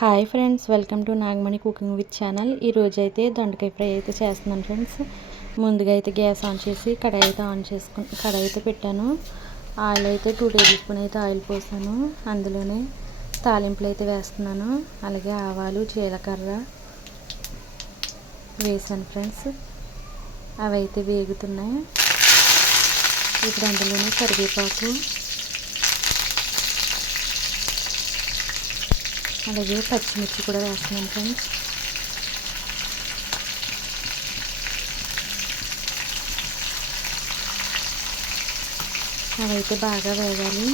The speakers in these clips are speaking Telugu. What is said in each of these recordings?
Hi friends, welcome to Nagamani cooking with channel. ఈరోజు అయితే దొండకాయ ఫ్రై అయితే చేస్తున్నాను ఫ్రెండ్స్. ముందుగా అయితే గ్యాస్ ఆన్ చేసి కడాయి అయితే పెట్టాను. ఆయిల్ అయితే 2 టేబుల్ స్పూన్ అయితే ఆయిల్ పోసాను. అందులోనే తాలింపులు అయితే వేస్తున్నాను. అలాగే ఆవాలు, జీలకర్ర వేసాను ఫ్రెండ్స్. అవి అయితే వేగుతున్నాయి. ఇప్పుడు అందులోనే కరివేపాకు, అలాగే పచ్చిమిర్చి కూడా వేస్తున్నాను ఫ్రెండ్స్. అవైతే బాగా వేగాలి.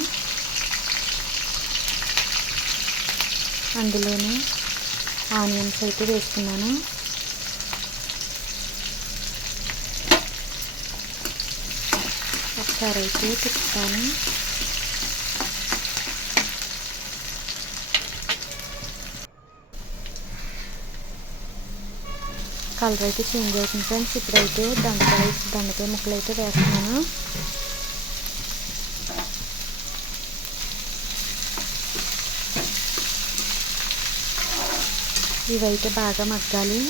అందులోనే ఆనియన్స్ అయితే వేసుకున్నాను. ఒకసారి అయితే తిప్పుతాను. కలర్ అయితే చేంజ్ అవుతుంది ఫ్రెండ్స్. ఇప్పుడైతే దొండకాయ ముక్కలు అయితే వేస్తున్నాను. ఇవైతే బాగా మగ్గాలి.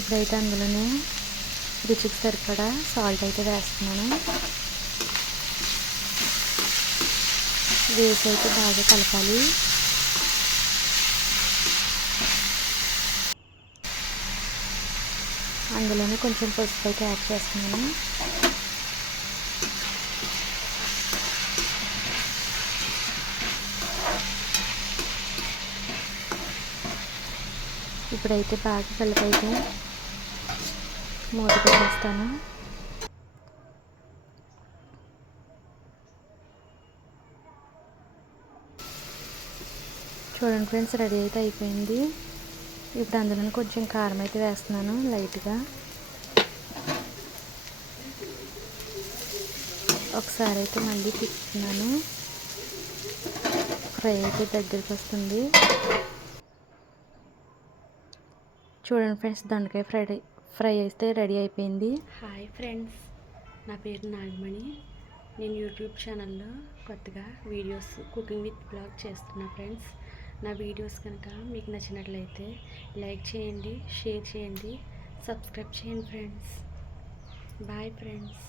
ఇప్పుడైతే అందులోనే రుచికి సరిపడా సాల్ట్ అయితే వేస్తున్నాను. వేసి అయితే బాగా కలపాలి. అందులోనే కొంచెం పసుపు అయితే యాడ్ చేస్తున్నాను. ఇప్పుడైతే బాగా కలిపైతే మూత పెట్టేస్తాను. చూడండి ఫ్రెండ్స్, రెడీ అయితే అయిపోయింది. ఇప్పుడు అందులో కొంచెం కారం అయితే వేస్తున్నాను లైట్గా. ఒకసారి అయితే మళ్ళీ తిప్పుతున్నాను. ఫ్రై అయితే దగ్గరికి వస్తుంది. చూడండి ఫ్రెండ్స్, దొండకాయ ఫ్రై అయితే రెడీ అయిపోయింది. హాయ్ ఫ్రెండ్స్, నా పేరు నాగమణి. నేను యూట్యూబ్ ఛానల్లో కొత్తగా వీడియోస్ కుకింగ్ విత్ బ్లాగ్ చేస్తున్నా ఫ్రెండ్స్. నా వీడియోస్ కనుక మీకు నచ్చినట్లయితే లైక్ చేయండి, షేర్ చేయండి, సబ్స్క్రైబ్ చేయండి ఫ్రెండ్స్. Bye friends.